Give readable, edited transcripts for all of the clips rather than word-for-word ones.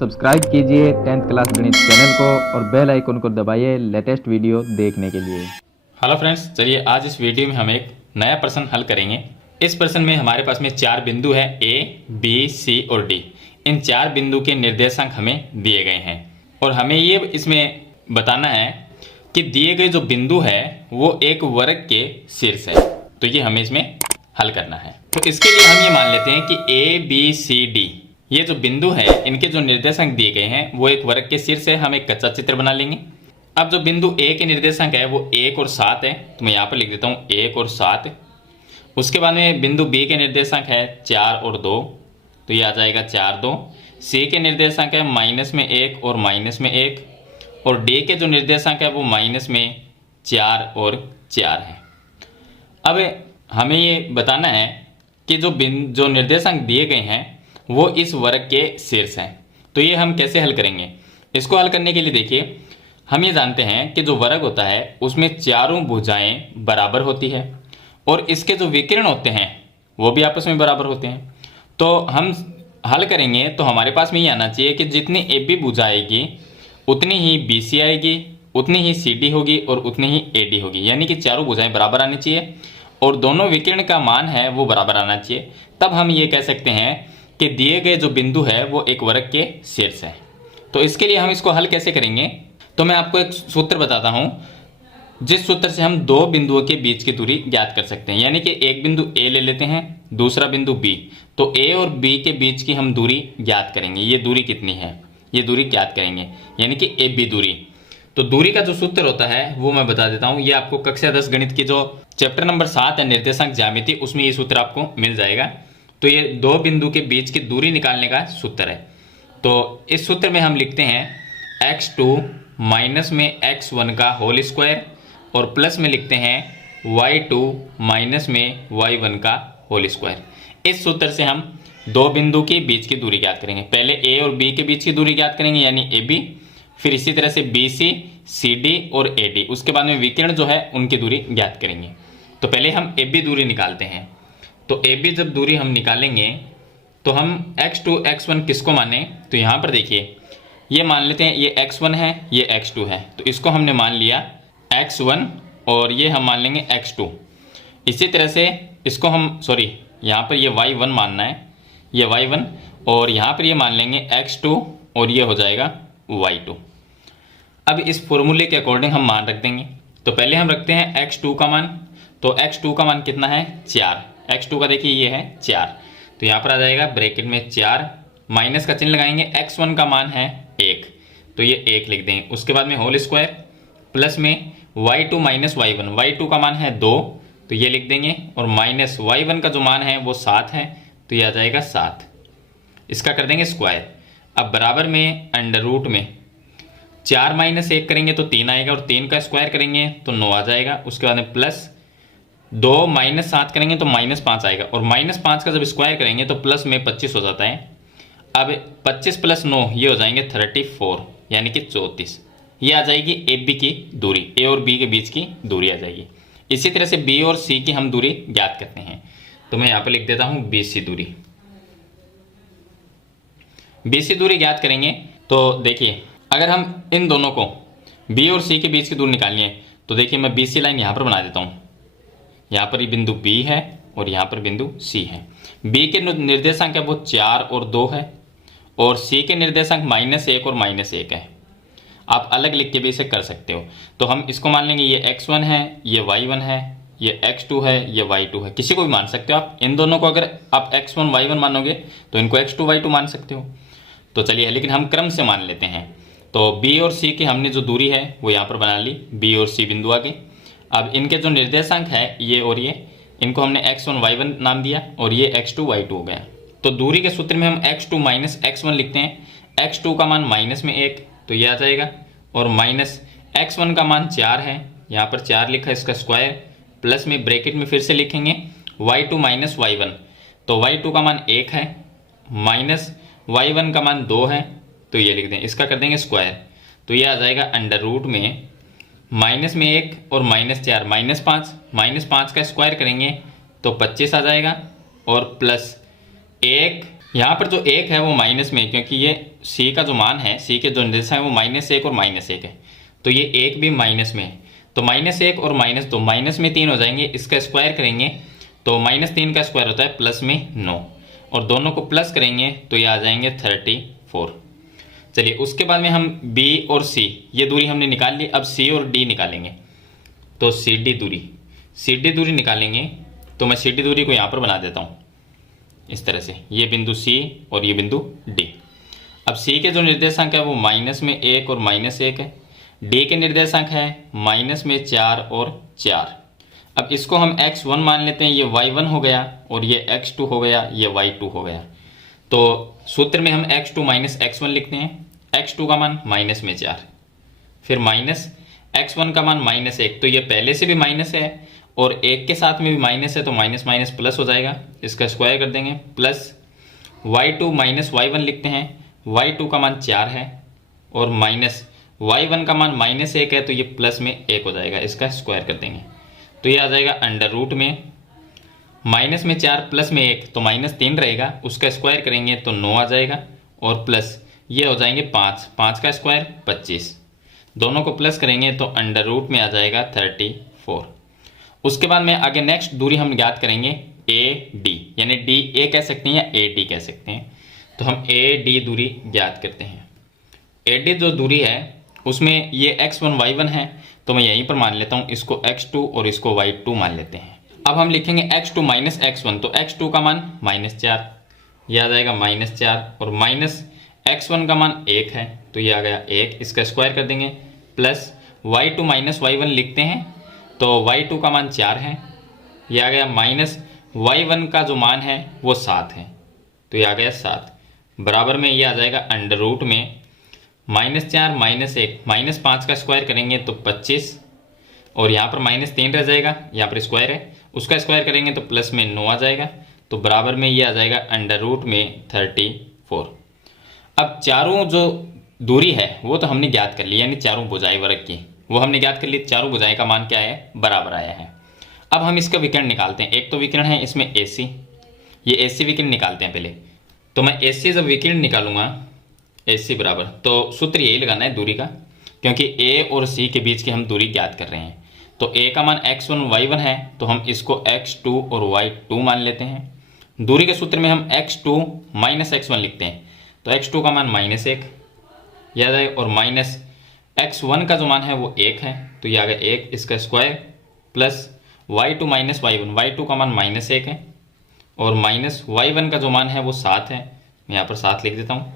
Subscribe कीजिए 10th class गणित channel को और बेल आइकन को दबाइए लेटेस्ट वीडियो देखने के लिए। हेलो फ्रेंड्स, चलिए आज इस वीडियो में हम एक नया प्रश्न हल करेंगे। इस प्रश्न में हमारे पास में चार बिंदु है ए, बी, सी और डी। इन चार बिंदु के निर्देशांक हमें दिए गए हैं और हमें ये इसमें बताना है कि दिए गए जो बिंदु है वो एक वर्ग के शीर्ष है। तो ये हमें इसमें हल करना है। तो इसके लिए हम ये मान लेते हैं कि ए, बी, सी, डी ये जो बिंदु है इनके जो निर्देशांक दिए गए हैं वो एक वर्ग के शीर्ष है। हम एक कच्चा चित्र बना लेंगे। अब जो बिंदु ए के निर्देशांक है वो 1 और 7 है, तो मैं यहाँ पर लिख देता हूँ 1 और 7। उसके बाद में बिंदु बी के निर्देशांक है 4 और 2, तो ये आ जाएगा 4, 2। सी के निर्देशांक है -1 और -1, और डी के जो निर्देशांक है वो -4 और 4 है। अब हमें ये बताना है कि जो निर्देशांक दिए गए हैं वो इस वर्ग के शीर्ष हैं। तो ये हम कैसे हल करेंगे? इसको हल करने के लिए देखिए, हम ये जानते हैं कि जो वर्ग होता है उसमें चारों भुजाएं बराबर होती है और इसके जो विकर्ण होते हैं वो भी आपस में बराबर होते हैं। तो हम हल करेंगे तो हमारे पास में ये आना चाहिए कि जितनी ए बी भुजा आएगी उतनी ही बी सी आएगी, उतनी ही सी डी होगी और उतनी ही ए डी होगी। यानी कि चारों भुजाएं बराबर आनी चाहिए और दोनों विकर्ण का मान है वो बराबर आना चाहिए। तब हम ये कह सकते हैं कि दिए गए जो बिंदु है वो एक वर्ग के शीर्ष है। तो इसके लिए हम इसको हल कैसे करेंगे? तो मैं आपको एक सूत्र बताता हूं, जिस सूत्र से हम दो बिंदुओं के बीच की दूरी ज्ञात कर सकते हैं। यानी कि एक बिंदु ए ले लेते हैं, दूसरा बिंदु बी, तो ए और बी के बीच की हम दूरी ज्ञात करेंगे। ये दूरी कितनी है ये दूरी ज्ञात करेंगे, यानी कि ए बी दूरी। तो दूरी का जो सूत्र होता है वो मैं बता देता हूँ। ये आपको कक्षा 10 गणित की जो चैप्टर नंबर 7 है निर्देशांक ज्यामिति, उसमें ये सूत्र आपको मिल जाएगा। तो ये दो बिंदु के बीच की दूरी निकालने का सूत्र है। तो इस सूत्र में हम लिखते हैं x2 माइनस में x1 का होल स्क्वायर और प्लस में लिखते हैं y2 माइनस में y1 का होल स्क्वायर। इस सूत्र से हम दो बिंदु के बीच की दूरी ज्ञात करेंगे। पहले a और b के बीच की दूरी ज्ञात करेंगे यानी AB, फिर इसी तरह से BC, CD और AD। उसके बाद में विकर्ण जो है उनकी दूरी ज्ञात करेंगे। तो पहले हम AB दूरी निकालते हैं। तो AB जब दूरी हम निकालेंगे तो हम x2 x1 किसको माने? तो यहाँ पर देखिए, ये मान लेते हैं ये x1 है, ये x2 है, तो इसको हमने मान लिया x1 और ये हम मान लेंगे x2। इसी तरह से इसको हम यहाँ पर ये y1 मानना है, ये y1, और यहाँ पर ये मान लेंगे x2 और ये हो जाएगा y2। अब इस फॉर्मूले के अकॉर्डिंग हम मान रख देंगे। तो पहले हम रखते हैं x2 का मान। तो x2 का मान कितना है? 4। x2 का देखिए ये है 4, तो यहाँ पर आ जाएगा ब्रैकेट में 4, माइनस का चिन्ह लगाएंगे। x1 का मान है 1, तो ये 1 लिख देंगे। उसके बाद में होल स्क्वायर प्लस में y2 माइनस y1, y2 का मान है 2, तो ये लिख देंगे, और माइनस y1 का जो मान है वो 7 है, तो ये आ जाएगा 7। इसका कर देंगे स्क्वायर। अब बराबर में अंडर रूट में 4 माइनस 1 करेंगे तो 3 आएगा, और 3 का स्क्वायर करेंगे तो 9 आ जाएगा। उसके बाद में प्लस 2 माइनस 7 करेंगे तो -5 आएगा, और -5 का जब स्क्वायर करेंगे तो प्लस में 25 हो जाता है। अब 25 प्लस 9 ये हो जाएंगे 34, यानी कि 34। ये आ जाएगी ए बी की दूरी, ए और बी के बीच की दूरी आ जाएगी। इसी तरह से बी और सी की हम दूरी ज्ञात करते हैं। तो मैं यहाँ पर लिख देता हूँ बी सी दूरी। बी सी दूरी ज्ञात करेंगे तो देखिए, अगर हम इन दोनों को बी और सी के बीच की दूरी निकालनी है तो देखिए मैं बी सी लाइन यहाँ पर बना देता हूँ। यहाँ पर ये बिंदु B है और यहाँ पर बिंदु C है। B के निर्देशांक है वो 4 और 2 है, और C के निर्देशांक -1 और -1 है। आप अलग लिख के भी इसे कर सकते हो। तो हम इसको मान लेंगे ये x1 है, ये y1 है, ये x2 है, ये y2 है। किसी को भी मान सकते हो आप। इन दोनों को अगर आप x1 y1 मानोगे तो इनको x2 y2 मान सकते हो। तो चलिए, लेकिन हम क्रम से मान लेते हैं। तो B और C की हमने जो दूरी है वो यहाँ पर बना ली, B और C बिंदु आगे। अब इनके जो निर्देशांक है ये और ये, इनको हमने x1 y1 नाम दिया, और ये x2 y2 हो गया। तो दूरी के सूत्र में हम x2 माइनस x1 लिखते हैं। x2 का मान -1, तो ये आ जाएगा, और माइनस x1 का मान 4 है, यहाँ पर 4 लिखा है, इसका स्क्वायर, प्लस में ब्रैकेट में फिर से लिखेंगे y2 माइनस y1, तो y2 का मान 1 है, माइनस y1 का मान 2 है, तो ये लिख दें। इसका कर देंगे स्क्वायर, तो ये आ जाएगा अंडर रूट में माइनस में 1 और -4, -5 का स्क्वायर करेंगे तो 25 आ जाएगा, और प्लस 1 यहाँ पर जो एक है वो माइनस में, क्योंकि ये सी का जो मान है, सी के जो निर्देशांक है वो -1 और -1 है, तो ये एक भी माइनस में है। तो -1 और -2 माइनस में 3 हो जाएंगे, इसका स्क्वायर करेंगे तो -3 का स्क्वायर होता है प्लस में 9, और दोनों को प्लस करेंगे तो ये आ जाएंगे 34। चलिए उसके बाद में हम B और C ये दूरी हमने निकाल ली, अब C और D निकालेंगे। तो CD दूरी निकालेंगे, तो मैं CD दूरी को यहाँ पर बना देता हूँ इस तरह से, ये बिंदु C और ये बिंदु D। अब C के जो निर्देशांक है वो -1 और -1 है, D के निर्देशांक है -4 और 4। अब इसको हम x1 मान लेते हैं, ये y1 हो गया और ये x2 हो गया, ये y2 हो गया। तो सूत्र में हम x2 - x1 लिखते हैं, x2 का मान -4, फिर -x1 का मान -1, तो ये पहले से भी माइनस है और एक के साथ में भी माइनस है, तो माइनस माइनस प्लस हो जाएगा, इसका स्क्वायर कर देंगे, प्लस y2 - y1 लिखते हैं, y2 का मान 4 है और माइनस y1 का मान -1 है, तो ये प्लस में 1 हो जाएगा, इसका स्क्वायर कर देंगे, तो ये आ जाएगा अंडर रूट में माइनस में 4 प्लस में 1, तो -3 रहेगा, उसका स्क्वायर करेंगे तो 9 आ जाएगा, और प्लस ये हो जाएंगे 5 का स्क्वायर 25, दोनों को प्लस करेंगे तो अंडर रूट में आ जाएगा 34। उसके बाद में आगे नेक्स्ट दूरी हम ज्ञात करेंगे AD, यानी DA कह सकते हैं या AD कह सकते हैं, तो हम AD दूरी ज्ञात करते हैं। AD जो दूरी है उसमें ये x1 y1 है, तो मैं यहीं पर मान लेता हूँ, इसको x2 और इसको y2 मान लेते हैं। अब हम लिखेंगे x2 - x1, तो x2 का मान -4, यह आ जाएगा -4, और माइनस x1 का मान 1 है, तो ये आ गया 1, इसका स्क्वायर कर देंगे, प्लस y2 - y1 लिखते हैं, तो y2 का मान 4 है, यह आ गया, माइनस y1 का जो मान है वो 7 है, तो ये आ गया 7, बराबर में ये आ जाएगा अंडर रूट में -4 -1 -5 का स्क्वायर करेंगे तो 25, और यहाँ पर -3 रह जाएगा, यहाँ पर स्क्वायर है, उसका स्क्वायर करेंगे तो प्लस में 9 आ जाएगा, तो बराबर में ये आ जाएगा अंडर रूट में 34। अब चारों जो दूरी है वो तो हमने ज्ञात कर ली, यानी चारों भुजाएं वर्ग की वो हमने ज्ञात कर ली, चारों भुजाएं का मान क्या है, बराबर आया है। अब हम इसका विकर्ण निकालते हैं, एक तो विकर्ण है इसमें AC, ये AC विकर्ण निकालते हैं पहले, तो मैं AC जब विकर्ण निकालूंगा AC बराबर, तो सूत्र यही लगाना है दूरी का, क्योंकि A और C के बीच की हम दूरी ज्ञात कर रहे हैं, तो A का मान x1 y1 है, तो हम इसको x2 और y2 मान लेते हैं। दूरी के सूत्र में हम x2 - x1 लिखते हैं, तो x2 का मान -1 याद है, और माइनस x1 का जो मान है वो 1 है, तो ये आ गया 1, इसका square, plus y2 - y1, y2 का मान -1 है, और माइनस y1 का जो मान है वो 7 है, मैं यहाँ पर 7 लिख देता हूँ,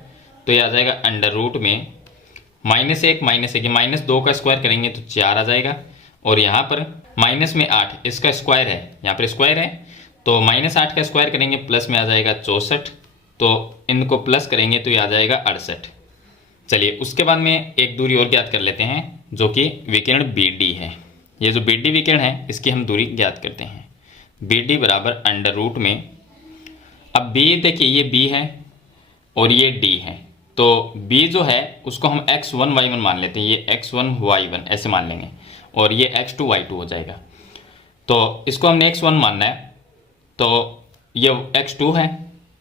तो ये आ जाएगा अंडर रूट में -1 -2 का स्क्वायर करेंगे तो 4 आ जाएगा, और यहाँ पर माइनस में 8, इसका स्क्वायर है, यहाँ पर स्क्वायर है, तो -8 का स्क्वायर करेंगे प्लस में आ जाएगा 64, तो इनको प्लस करेंगे तो ये आ जाएगा 68। चलिए उसके बाद में एक दूरी और ज्ञात कर लेते हैं, जो कि विकर्ण BD है। ये जो BD विकर्ण है इसकी हम दूरी ज्ञात करते हैं, BD बराबर अंडर रूट में, अब B देखिए ये B है और ये D है, तो B जो है उसको हम x1 y1 मान लेते हैं, ये x1 y1 ऐसे मान लेंगे, और ये x2 y2 हो जाएगा, तो इसको हमने x1 मानना है, तो ये x2 है,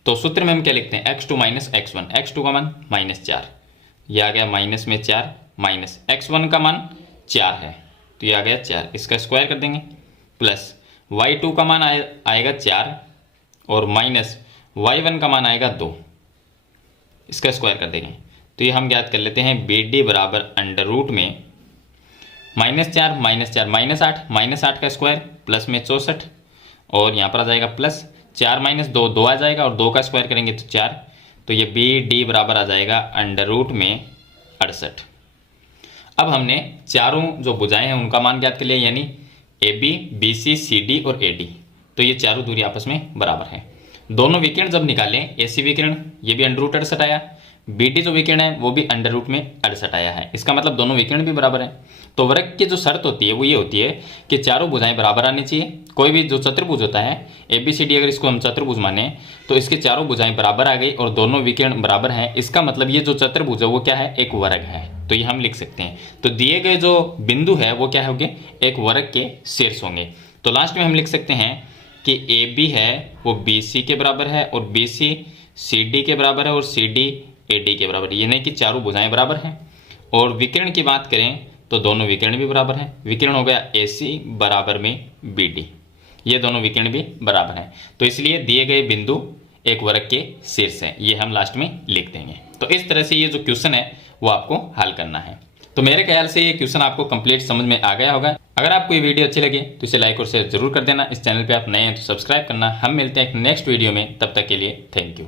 तो सूत्र में हम क्या लिखते हैं, x2 - x1, x2 का मान -4, ये आ गया माइनस में 4, माइनस x1 का मान 4 है, तो ये आ गया 4, इसका स्क्वायर कर देंगे, प्लस y2 का मान आएगा 4, और माइनस y1 का मान आएगा 2, इसका स्क्वायर कर देंगे, तो ये हम ज्ञात कर लेते हैं BD बराबर अंडर रूट में -4 -8 का स्क्वायर प्लस में 64, और यहाँ पर आ जाएगा प्लस 4 - 2 2 आ जाएगा, और 2 का स्क्वायर करेंगे तो 4, तो ये BD बराबर आ जाएगा अंडर रूट में 68। अब हमने चारों जो भुजाएं हैं उनका मान ज्ञात कर लिया, यानी AB BC CD और AD, तो ये चारों दूरी आपस में बराबर है। दोनों विकर्ण जब निकालें, AC विकर्ण ये भी अंडर रूट 68 आया, BD जो विकर्ण है वो भी अंडर रूट में 68 आया है, इसका मतलब दोनों विकर्ण भी बराबर है। तो वर्ग की जो शर्त होती है वो ये होती है कि चारों भुजाएं बराबर आनी चाहिए। कोई भी जो चतुर्भुज होता है ABCD, अगर इसको हम चतुर्भुज माने तो इसके चारों भुजाएं बराबर आ गई और दोनों विकर्ण बराबर हैं, इसका मतलब ये जो चतुर्भुज है वो क्या है, एक वर्ग है, तो ये हम लिख सकते हैं। तो दिए गए जो बिंदु है वो क्या होंगे, एक वर्ग के शीर्ष होंगे। तो लास्ट में हम लिख सकते हैं कि AB है वो BC के बराबर है और BC CD के बराबर है और CD AD के बराबर है, यानी कि चारों भुजाएं बराबर हैं। और विकर्ण की बात करें तो दोनों विकर्ण भी बराबर हैं। विकर्ण हो गया AC बराबर में BD, ये दोनों विकर्ण भी बराबर हैं। तो इसलिए दिए गए बिंदु एक वृत्त के शीर्ष है, ये हम लास्ट में लिख देंगे। तो इस तरह से ये जो क्वेश्चन है वो आपको हल करना है। तो मेरे ख्याल से ये क्वेश्चन आपको कंप्लीट समझ में आ गया होगा। अगर आपको ये वीडियो अच्छी लगे तो इसे लाइक और शेयर जरूर कर देना। इस चैनल पे आप नए हैं तो सब्सक्राइब करना। हम मिलते हैं एक नेक्स्ट वीडियो में, तब तक के लिए थैंक यू।